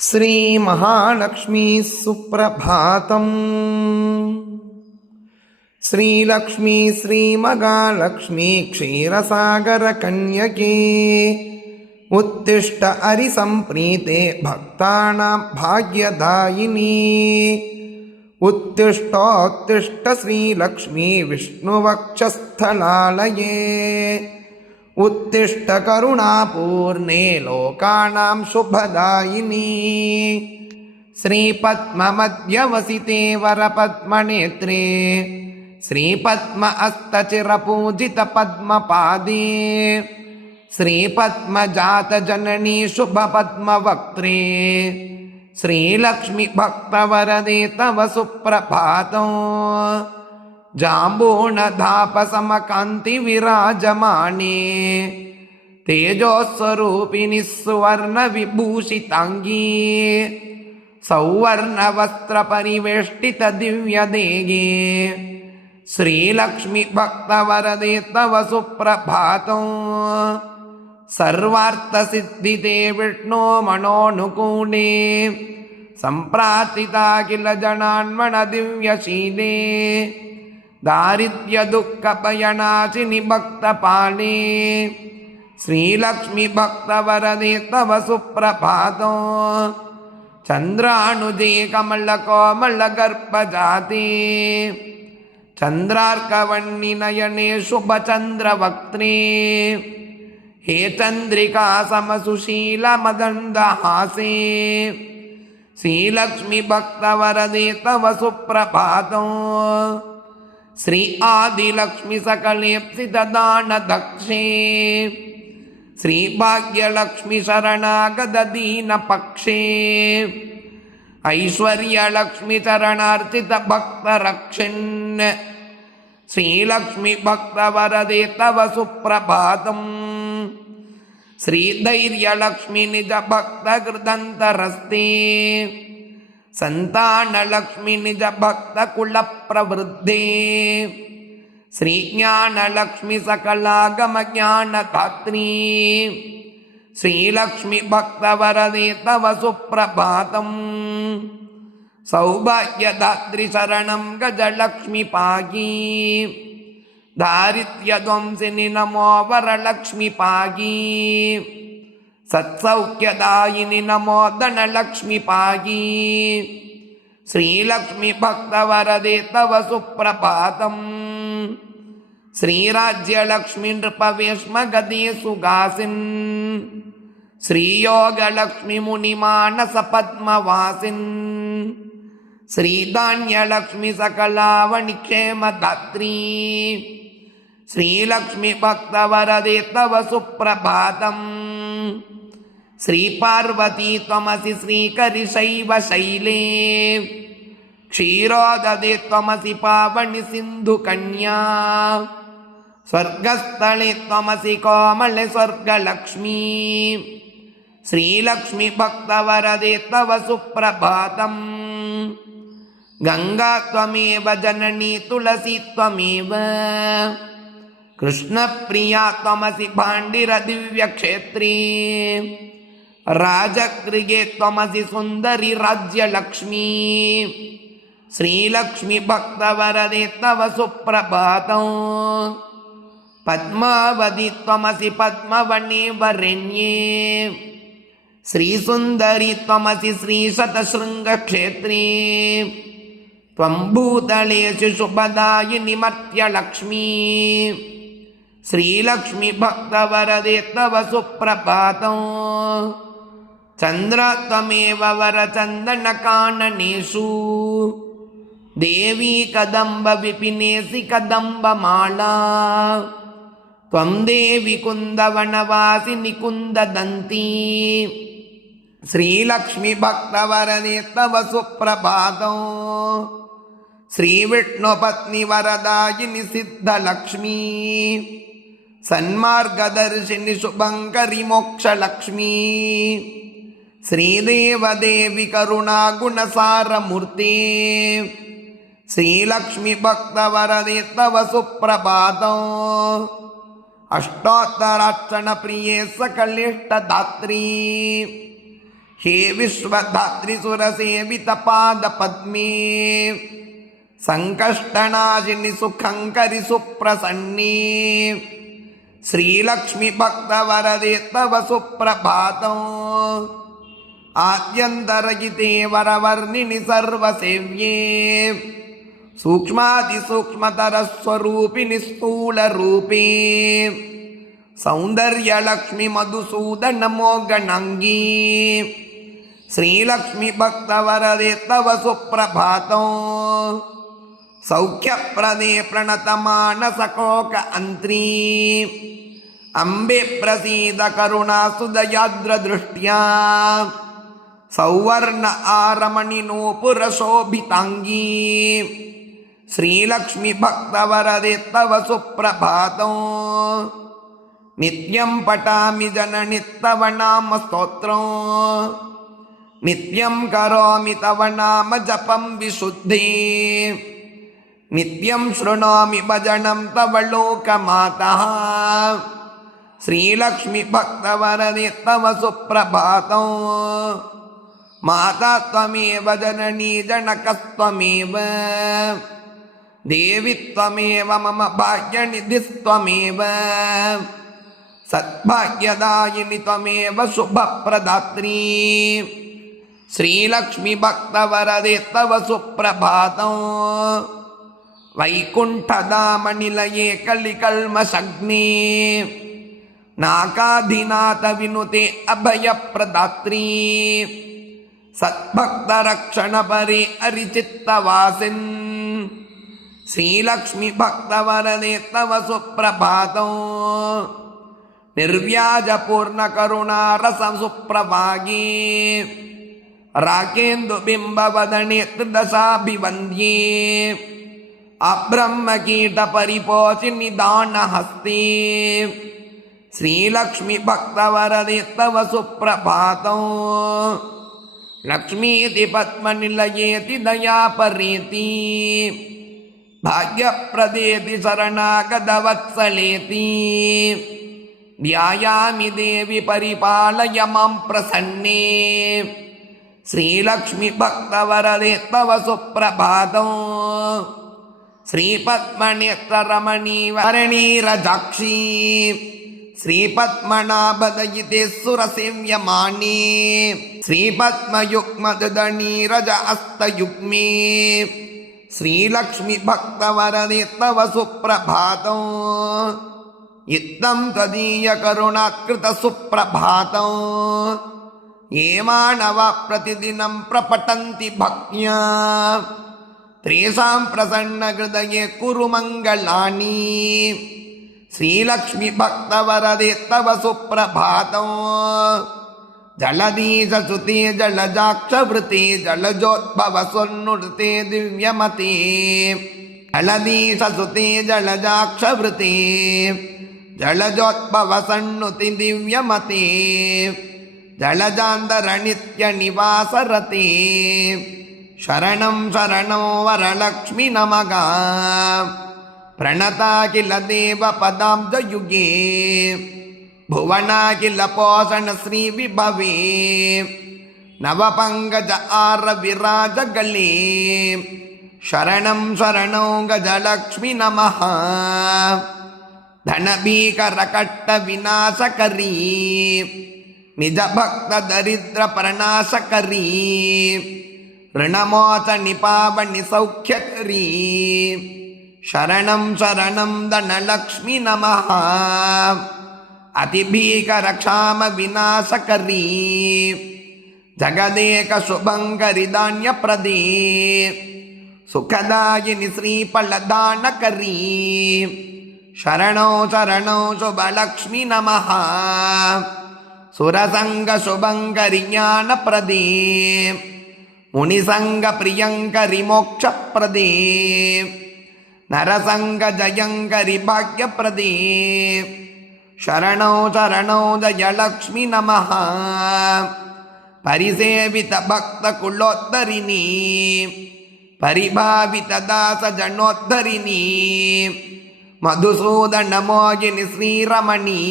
श्री महालक्ष्मी सुप्रभातम्। श्रीलक्ष्मी श्रीमगालक्ष्मी क्षीरसागर कन्यके उत्तिष्ठ हरिसंप्रीते भक्तानां भाग्यदायिनी। उत्तिष्ठोत्तिष्ठ श्रीलक्ष्मी विष्णुवक्षस्थलालये। उत्तिष्ठ करुणापूर्णे लोकानां शुभदायिनी। श्रीपद्ममध्यवसिते वरपद्मनेत्रे श्रीपद्म अस्तचिरपूजितपद्मपादे श्रीपद्मजातजननी शुभपद्मवक्त्रे श्रीलक्ष्मी भक्तवरदे तव सुप्रभातम्। जाम्बूनधापसमकान्ति विराजमाने तेजोस्वरूपिणि सुवर्णविभूषिताङ्गी सौवर्णवस्त्रपरिवेष्टित दिव्यदेहे श्रीलक्ष्मी भक्तवरदे तव सुप्रभातम्। सर्वार्थसिद्धिते विष्णो मनोनुकूले सम्प्रार्थिता किल जनान्मन दिव्यशीले दारिद्र्य दुःखभयनाशिनि भक्तपाले श्रीलक्ष्मी भक्तवरदे तव सुप्रभातम्। चन्द्रानुजे कमलकोमलगर्भजाते चन्द्रार्कवह्निनयने शुभचन्द्रवक्त्रे हे चन्द्रिका समसुशीलमदन्दहासे श्रीलक्ष्मी भक्तवरदे तव सुप्रभातम्। श्री आदिलक्ष्मी सकलेप्सितदानदक्षे श्री भाग्यलक्ष्मी शरणागतदीनपक्षे ऐश्वर्यलक्ष्मी चरणार्चित भक्तरक्षन् श्रीलक्ष्मी भक्तवरदे तव सुप्रभातम्। श्रीधैर्यलक्ष्मी निज भक्तहृदन्तरस्ते संतानलक्ष्मी निज भक्तकुलप्रवृद्धे श्रीज्ञानलक्ष्मी सकलागमज्ञानदात्री श्रीलक्ष्मी भक्तवरदे तव सुप्रभातम्। सौभाग्यदात्री शरणं गजलक्ष्मी पाहि दारिद्र्यध्वंसिनि नमो वरलक्ष्मी पाहि सत्सौख्यदायिनि नमो धनलक्ष्मी पाहि श्रीलक्ष्मी भक्तवरदे तव सुप्रभातम्। श्रीराज्यलक्ष्मी नृपवेश्मगदे सुगासिन् श्रीयोगलक्ष्मी मुनिमानस पद्मवासिन् श्रीधान्यलक्ष्मी सकलावनिक्षेमदात्री श्रीलक्ष्मी भक्तवरदे तव सुप्रभातम्। श्रीपार्वती त्वमसि श्रीकरिशैव शैले क्षीरोदधे त्वमसि पावनि सिन्धुकन्या स्वर्गस्थले त्वमसि कोमले स्वर्गलक्ष्मी श्रीलक्ष्मी भक्तवरदे तव सुप्रभातम्। गंगा त्वमेव जननी तुलसी त्वमेव कृष्णप्रिया त्वमसि भाण्डिर दिव्यक्षेत्री राजगृहे त्वमसि सुन्दरी राज्यलक्ष्मी श्रीलक्ष्मी भक्तवरदे तव सुप्रभातम्। पद्मावती त्वमसि पद्मवने वरेण्ये श्रीसुन्दरी त्वमसि श्रीशतशृङ्गक्षेत्रे त्वं भूतलेषु शुभदायिनि मर्त्यलक्ष्मी श्रीलक्ष्मी भक्तवरदे तव सुप्रभातम्। चन्द्र त्वमेव वरचन्दनकाननेषु देवी कदम्ब विपिनेसि कदम्बमाला त्वं देवी कुन्दवनवासिनि कुन्ददन्ती श्रीलक्ष्मी भक्तवरदे तव सुप्रभातम्। श्रीविष्णुपत्नी वरदायिनि सिद्धलक्ष्मी सन्मार्गदर्शिनि शुभङ्करि मोक्षलक्ष्मी श्रीदेवदेवी करुणागुणसारमूर्ते श्रीलक्ष्मी भक्तवरदे तव सुप्रभातम्। अष्टोत्तरार्चन प्रिये सकलिष्टदात्री हे विश्वधात्रिसुरसेवितपादपद्मे सङ्कष्टनाशिनि सुखङ्करि सुप्रसन्ने श्रीलक्ष्मीभक्तवरदे तव सुप्रभातम् आद्यन्तरहिते वरवर्णिनि सर्वसेव्ये सूक्ष्मातिसूक्ष्मतरस्वरूपिणि स्थूलरूपे सौन्दर्यलक्ष्मि मधुसूदनमो गणाङ्गी श्रीलक्ष्मीभक्तवरदे तव सुप्रभातम् सौख्यप्रदे प्रणतमानसकोक अन्त्री अम्बे प्रसीद करुणासुदयाद्रदृष्ट्या सौवर्ण आरमणिनूपुरशोभिताङ्गी श्रीलक्ष्मीभक्तवरदे तव सुप्रभातम् नित्यं पठामि जननि तव नाम स्तोत्रम् नित्यं करोमि तव नाम जपं विशुद्धे नित्यं शृणोमि भजनं तव लोकमातः श्रीलक्ष्मीभक्तवरदे तव सुप्रभातम् माता त्वमेव जननी जनकस्त्वमेव देवी त्वमेव मम भाग्यनिधिस्त्वमेव सद्भाग्यदायिनि त्वमेव शुभप्रदात्री श्रीलक्ष्मीभक्तवरदे तव सुप्रभातम् वैकुण्ठधामनिलये कलिकल्मषग्ने नाकाधिनाथविनुते अभयप्रदात्री सद्भक्तरक्षणपरे अरिचित्तवासिन् श्रीलक्ष्मीभक्तवरदे तव सुप्रभातम् निर्व्याजपूर्णकरुणारससुप्रभागे राकेन्दुबिम्बवदने त्रिदशाभिवन्द्ये अब्रह्मकीटपरिपोषिनिदानहस्ते श्रीलक्ष्मीभक्तवरदे तव सुप्रभातम् लक्ष्मीति पद्मनिलयेति दयापरेति भाग्यप्रदेति शरणागतवत्सलेति ध्यायामि देवी परिपालय मां प्रसन्ने श्रीलक्ष्मीभक्तवरदे तव सुप्रभातम् श्रीपद्मनेत्ररमणीवरणीरजाक्षी श्रीपद्मनाभदयिते सुरसेव्यमाने श्रीपद्मयुग्मदनीरज हस्तयुग्मे श्रीलक्ष्मीभक्तवरदे तव सुप्रभातम् इत्थं तदीयकरुणाकृतसुप्रभातम् ये मानवाः प्रतिदिनं प्रपठन्ति भक्त्या तेषां प्रसन्नहृदये कुरु मङ्गलानि श्रीलक्ष्मीभक्तवरदे तव सुप्रभातम् जलधीशसुते जलजाक्षवृते जलजोद्भवसुन्नुते दिव्यमते जलधीशसुते जलजाक्षवृते जलजोद्भवसन्नुति दिव्यमते जलजान्तरनित्यनिवासरते शरणं शरणं वरलक्ष्मी नमः प्रणता किल देवपदाब्जयुगे भुवना किल पोषण श्रीविभवे नवपङ्कज आरविराजगले शरणं शरणं गजलक्ष्मी नमः धनभीकरकट्टविनाशकरी निजभक्तदरिद्रप्रणाशकरी ऋणमोचनि पावनि सौख्यकरी शरणं शरणं धनलक्ष्मी नमः अतिभीकरक्षाम विनाशकरी जगदेकशुभङ्करि धान्यप्रदे सुखदायिनि श्रीफलदानकरी शरणो शरणो शुभलक्ष्मी नमः सुरसङ्गशुभङ्करि ज्ञानप्रदे मुनिसङ्गप्रियङ्करि मोक्षप्रदे नरसङ्गजयङ्करि भाग्यप्रदे शरणो शरणो जयलक्ष्मी नमः परिसेवितभक्तकुलोद्धरिणी परिभावितदासजनोद्धरिणी मधुसूदनमोगिनि श्रीरमणी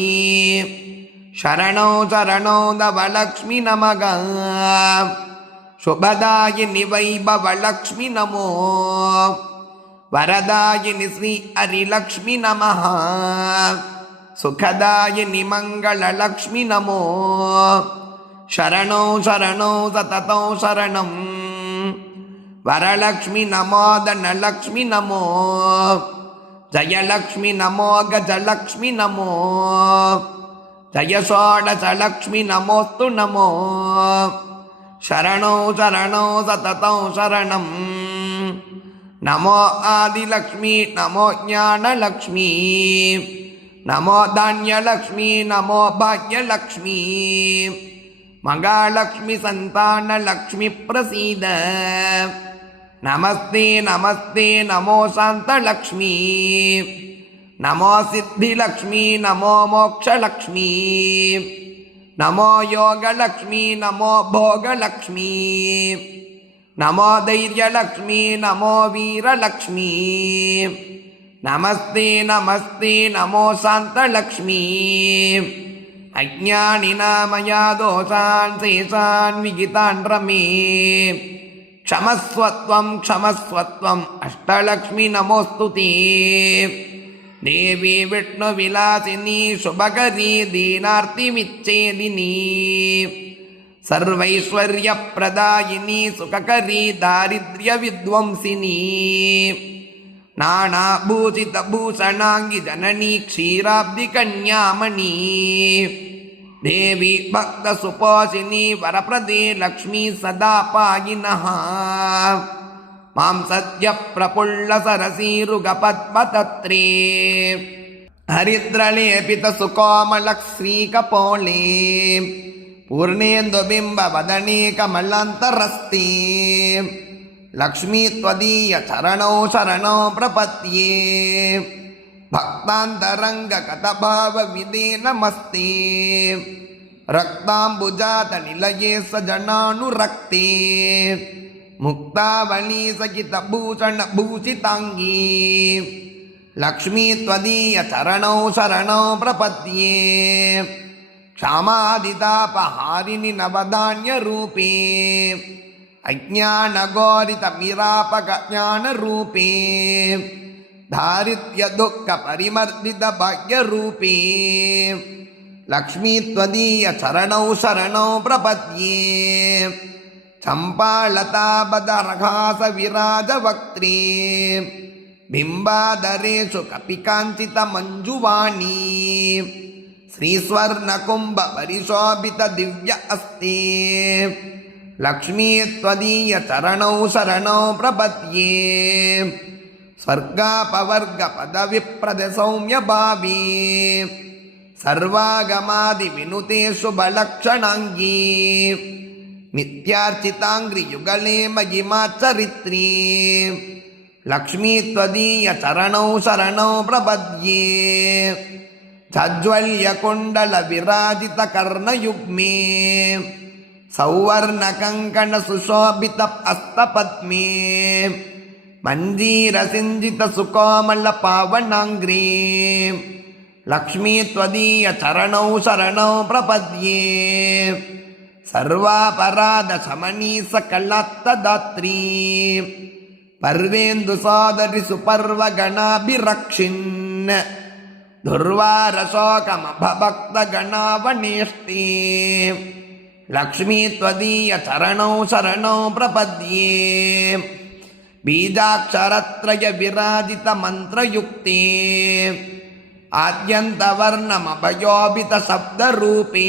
ಶರಣೋ ಶರಣೋ ನವಲಕ್ಷ್ಮಿ ನಮಗ ಶುಭದಾಯಿನಿ ವೈಭವಲಕ್ಷ್ಮಿ ನಮೋ ವರದಾಯಿನಿ ಶ್ರೀ ಹರಿಲಕ್ಷ್ಮಿ ನಮಃ ಸುಖದಾಯಿನಿ ಮಂಗಳಲಕ್ಷ್ಮಿ ನಮೋ ಶರಣೋ ಶರಣೋ ಸತತೋ ಶರಣಂ ವರಲಕ್ಷ್ಮಿ ನಮೋ ಧನಲಕ್ಷ್ಮಿ ನಮೋ ಜಯಲಕ್ಷ್ಮಿ ನಮೋ ಗಜಲಕ್ಷ್ಮಿ ನಮೋ ಜಯ ಷೋಡಶಲಕ್ಷ್ಮಿ ನಮೋಸ್ತು ನಮೋ ಶರಣೋ ಶರಣೋ ಸತತೋ ಶರಣಂ ನಮೋ ಆದಿಲಕ್ಷ್ಮಿ ನಮೋ ಜ್ಞಾನಲಕ್ಷ್ಮಿ ನಮೋ ಧಾನ್ಯಲಕ್ಷ್ಮಿ ನಮೋ ಭಾಗ್ಯಲಕ್ಷ್ಮಿ ಮಹಾಲಕ್ಷ್ಮಿ ಸಂತಾನಲಕ್ಷ್ಮಿ ಪ್ರಸೀದ ನಮಸ್ತೆ ನಮಸ್ತೆ ನಮೋ ಶಾಂತಲಕ್ಷ್ಮಿ ನಮೋ ಸಿದ್ಧಿಲಕ್ಷ್ಮಿ ನಮೋ ಮೋಕ್ಷಲಕ್ಷ್ಮಿ ನಮೋ ಯೋಗಲಕ್ಷ್ಮಿ ನಮೋ ಭೋಗಲಕ್ಷ್ಮಿ ನಮೋ ಧೈರ್ಯಲಕ್ಷ್ಮಿ ನಮೋ ವೀರಲಕ್ಷ್ಮಿ ನಮಸ್ತೆ ನಮಸ್ತೆ ನಮೋ ಶಾಂತಲಕ್ಷ್ಮಿ ಅಜ್ಞಾನಿನಾಮಯ ದೋಷಾನ್ ಶೇಷಾನ್ ವಿಗಿತಾನ್ ರಮೇ ಕ್ಷಮಸ್ವತ್ವಂ ಕ್ಷಮಸ್ವತ್ವಂ ಅಷ್ಟಲಕ್ಷ್ಮಿ ನಮೋಸ್ತುತೇ ದೇವಿ ವಿಷ್ಣು ವಿಲಾಸಿನಿ ಶುಭಕರಿ ದೀನಾರ್ತಿಮಿಚ್ಛೇದಿನಿ ಸರ್ವೈಶ್ವರ್ಯ ಪ್ರದಾಯಿನಿ ಸುಖಕರಿ ದಾರಿದ್ರ್ಯ ವಿದ್ವಂಸಿನಿ ನಾನಾಭೂಷಿತ ಭೂಷಣಾಂಗಿ ಜನನಿ ಕ್ಷೀರಾಬ್ಧಿ ಕನ್ಯಾಮಣಿ ದೇವಿ ಭಕ್ತ ಸುಪೋಷಿನಿ ವರಪ್ರದೇ ಲಕ್ಷ್ಮೀ ಸದಾ ಪಾಯಿನಃ ಮಾಂ ಸದ್ಯ ಪ್ರಫುಲ್ಲ ಸರಸೀರುಗ ಪದ್ಮತತ್ರೇ ಹರಿದ್ರಲೇಪಿತ ಸುಕೋಮಲ ಶ್ರೀಕಪೋಳೆ ಪೂರ್ಣೇಂದು ಬಿಂಬ ವದನೆ ಕಮಲಾಂತರಸ್ತೆ ಲಕ್ಷ್ಮೀ ತ್ವದೀಯ ಚರಣೋ ಶರಣೋ ಪ್ರಪದ್ಯೆ ಭಕ್ತಾಂತರಂಗ ಕಥಭಾವ ವಿದೇ ನಮಸ್ತೆ ರಕ್ತಾಂಬುಜಾತ ನಿಲಯೇ ಸಜನಾನುರಕ್ತೆ ಮುಕ್ತಾವಳಿ ಸಕಿತ ಭೂಷಣ ಭೂಷಿತಾಂಗೀ ಲಕ್ಷ್ಮೀ ತ್ವದೀಯ ಚರಣೋ ಶರಣೋ ಪ್ರಪದ್ಯೆ ಕ್ಷಾಮಾದಿತಾಪಹಾರಿಣಿ ನವಧಾನ್ಯ ರೂಪೇ ಅಜ್ಞಾನ ಘೋರಿತ ಮಿರಾಪಕ ಜ್ಞಾನ ರೂಪೇ ದಾರಿದ್ರ್ಯ ದುಃಖ ಪರಿಮರ್ದಿತ ಭಾಗ್ಯ ರೂಪೇ ಲಕ್ಷ್ಮೀ ತ್ವದೀಯ ಚರಣೌ ಶರಣೌ ಪ್ರಪದ್ಯೆ ಚಂಪಾಲತಾ ಬದರಘಾಸ ವಿರಾಜ ವಕ್ತ್ರೇ ಬಿಂಬಾದರೇಶು ಕಪಿಕಾಂಚಿತ ಮಂಜುವಾಣಿ ಶ್ರೀಸ್ವರ್ಣ ಕುಂಭ ಪರಿಶೋಭಿತ ದಿವ್ಯ ಅಸ್ತೆ ಲಕ್ಷ್ಮೀ ತ್ವದೀಯ ಚರಣೌ ಶರಣೌ ಪ್ರಪದ್ಯೆ ಸ್ವರ್ಗಾಪವರ್ಗ ಪದವಿಪ್ರದ ಸೌಮ್ಯ ಭಾವಿ ಸರ್ವಾಗಮಾದಿ ವಿನುತೆ ಶುಭಲಕ್ಷಣಾಂಗೀ ನಿತ್ಯಾರ್ಚಿತಾಂಗ್ರಿ ಯುಗಲೇ ಮಹಿಮಾ ಚರಿತ್ರೀ ಲಕ್ಷ್ಮೀ ತ್ವದೀಯ ಚರಣೌ ಶರಣೌ ಪ್ರಪದ್ಯೆ ಛಜ್ವಲ್ಯ ಕುಂಡಲ ವಿರಾಜಿತ ಕರ್ಣಯುಗ್ಮೇ ಸೌವರ್ಣ ಕಂಕಣ ಸುಶೋಭಿತ ಹಸ್ತಪದ್ಮೇ ಮಂಜೀರ ಸಿಂಜಿತ ಸುಕೋಮಲ ಪಾವನಾಂಗ್ರೇ ಲಕ್ಷ್ಮೀ ತ್ವದೀಯ ಚರಣೌ ಶರಣೌ ಪ್ರಪದ್ಯೆ ಸರ್ವಾಪರಾಧ ಶಮನೀ ಸಕಲಾತ್ತದಾತ್ರೀ ಪರ್ವೇಂದು ಸೋದರಿ ಸುಪರ್ವ ಗಣಾಭಿರಕ್ಷಿನ್ ದುರ್ವಾರ ಶೋಕಮ ಭಕ್ತ ಗಣಾವನೇಷ್ಟೇ ಲಕ್ಷ್ಮೀ ತ್ವದೀಯ ಚರಣೌ ಶರಣೌ ಪ್ರಪದ್ಯೆ ಬೀಜಾಕ್ಷರತ್ರಯ ವಿರಾಜಿತ ಮಂತ್ರಯುಕ್ತೇ ಆದ್ಯಂತವರ್ಣಮಭಯೋಭಿತ ಶಬ್ದರೂಪೇ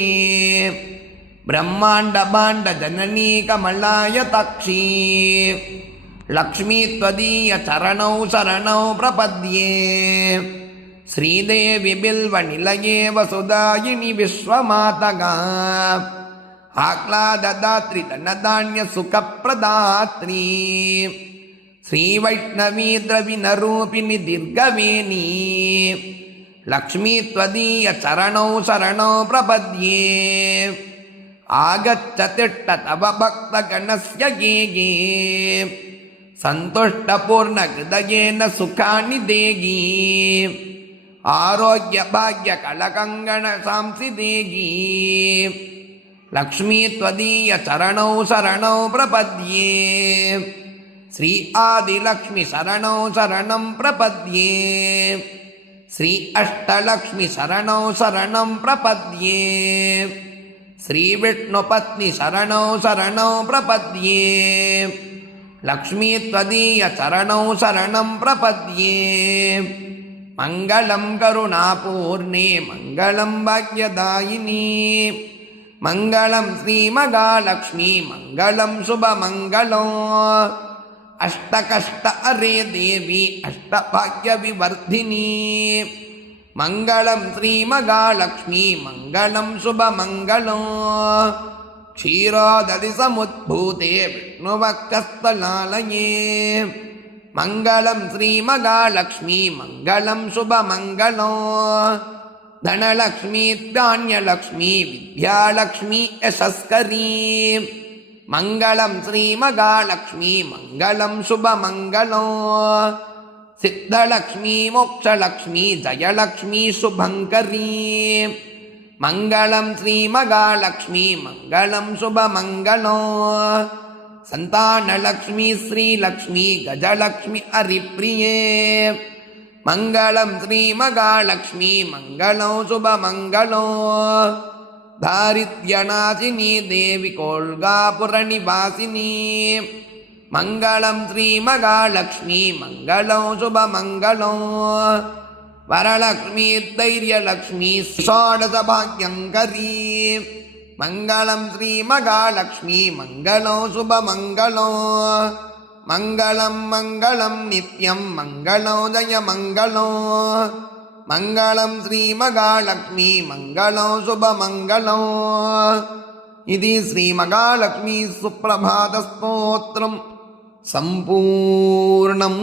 ಬ್ರಹ್ಮಾಂಡ ಭಾಂಡ ಜನನೀ ಕಮಲಾಯತಾಕ್ಷೀ ಲಕ್ಷ್ಮೀ ತ್ವದೀಯ ಚರಣೌ ಶರಣೌ ಪ್ರಪದ್ಯೆ ಶ್ರೀದೇವಿ ಬಿಲ್ವ ನಿಲಯೇ ವಸುದಾಯಿನಿ ವಿಶ್ವಮಾತಗ ಆಹ್ಲಾದದಾತ್ರಿ ಧನಧಾನ್ಯ ಸುಖಪ್ರದಾತ್ರಿ ಶ್ರೀ ವೈಷ್ಣವೀ ದ್ರವಿಣ ರೂಪಿಣಿ ದೀರ್ಘವೇಣಿ ಲಕ್ಷ್ಮೀ ತ್ವದೀಯ ಚರಣೌ ಶರಣೌ ಪ್ರಪದ್ಯೆ ಆಗಚ್ಚತಿಟ್ಟ ತವ ಭಕ್ತ ಗಣಸ್ಯ ಗೇಗೆ ಸಂತುಷ್ಟ ಪೂರ್ಣ ಹೃದಯೇನ ಸುಖಾನಿ ದೇಗಿ ಆರೋಗ್ಯ ಭಾಗ್ಯ ಕಳಕಂಗಣ ಸಾಂಸಿದೇಗಿ ಲಕ್ಷ್ಮೀ ತ್ವದೀಯ ಚರಣೌ ಶರಣೌ ಪ್ರಪದ್ಯೆ ಶ್ರೀ ಆದಿಲಕ್ಷ್ಮಿ ಶರಣೌ ಶರಣಂ ಪ್ರಪದ್ಯೆ ಶ್ರೀ ಅಷ್ಟಲಕ್ಷ್ಮಿ ಶರಣೌ ಶರಣಂ ಪ್ರಪದ್ಯೆ ಶ್ರೀ ವಿಷ್ಣು ಪತ್ನಿ ಶರಣೌ ಶರಣೌ ಪ್ರಪದ್ಯೆ ಲಕ್ಷ್ಮೀ ತ್ವದೀಯ ಚರಣೌ ಶರಣಂ ಪ್ರಪದ್ಯೆ ಮಂಗಳಂ ಕರುಣಾಪೂರ್ಣೆ ಮಂಗಳಂ ಭಾಗ್ಯದಾಯಿನಿ ಮಂಗಳಂ ಶ್ರೀಮಹಾಲಕ್ಷ್ಮೀ ಮಂಗಳಂ ಶುಭಮಂಗಳಂ ಅಷ್ಟಕಷ್ಟ ಹರೇ ದೇವಿ ಅಷ್ಟಭಾಗ್ಯ ವಿವರ್ಧಿನಿ ಮಂಗಳಂ ಶ್ರೀಮಹಾಲಕ್ಷ್ಮೀ ಮಂಗಳಂ ಶುಭಮಂಗಳಂ ಕ್ಷೀರೋದಧಿ ಸಮುದ್ಭೂತೆ ವಿಷ್ಣುವಕ್ಷಸ್ಥಲಾಲಯೇ ಮಂಗಳಂ ಶ್ರೀಮಹಾಲಕ್ಷ್ಮೀ ಮಂಗಳಂ ಶುಭಮಂಗಳಂ ಧನಲಕ್ಷ್ಮೀ ಧಾನ್ಯಲಕ್ಷ್ಮೀ ವಿದ್ಯಾಲಕ್ಷ್ಮೀ ಯಶಸ್ಕರೀ ಮಂಗಳಂ ಶ್ರೀಮಹಾಲಕ್ಷ್ಮೀ ಮಂಗಳಂ ಶುಭಮಂಗಳಂ ಸಿದ್ಧಲಕ್ಷ್ಮೀ ಮೋಕ್ಷಲಕ್ಷ್ಮೀ ಜಯಲಕ್ಷ್ಮೀ ಶುಭಂಕರೀ ಮಂಗಳಂ ಶ್ರೀಮಹಾಲಕ್ಷ್ಮೀ ಮಂಗಳಂ ಶುಭಮಂಗಳಂ ಸಂತಾನಲಕ್ಷ್ಮೀ ಶ್ರೀಲಕ್ಷ್ಮೀ ಗಜಲಕ್ಷ್ಮೀ ಹರಿಪ್ರಿಯೇ ಮಂಗಳಂ ಶ್ರೀಮಹಾಲಕ್ಷ್ಮೀ ಮಂಗಳಂ ಶುಭಮಂಗಳಂ ದಾರಿದ್ರ್ಯನಾಶಿನಿ ದೇವಿ ಕೋಲ್ಗಾಪುರ ನಿವಾಸಿನಿ ಮಂಗಳಂ ಶ್ರೀಮಹಾಲಕ್ಷ್ಮೀ ಮಂಗಳಂ ಶುಭಮಂಗಳಂ ವರಲಕ್ಷ್ಮೀ ಧೈರ್ಯಲಕ್ಷ್ಮೀ ಷೋಡಶ ಭಾಗ್ಯಂಕರೀ ಮಂಗಳಂ ಶ್ರೀಮಹಾಲಕ್ಷ್ಮೀ ಮಂಗಳಂ ಶುಭಮಂಗಳಂ ಮಂಗಳಂ ಮಂಗಳಂ ನಿತ್ಯಂ ಮಂಗಳಂ ಜಯ ಮಂಗಳಂ ಮಂಗಳಂ ಶ್ರೀಮಹಾಲಕ್ಷ್ಮೀ ಮಂಗಳಂ ಶುಭಮಂಗಳಂ ಇದಿ ಶ್ರೀಮಹಾಲಕ್ಷ್ಮೀ ಸುಪ್ರಭಾತ ಸ್ತೋತ್ರಂ ಸಂಪೂರ್ಣಂ.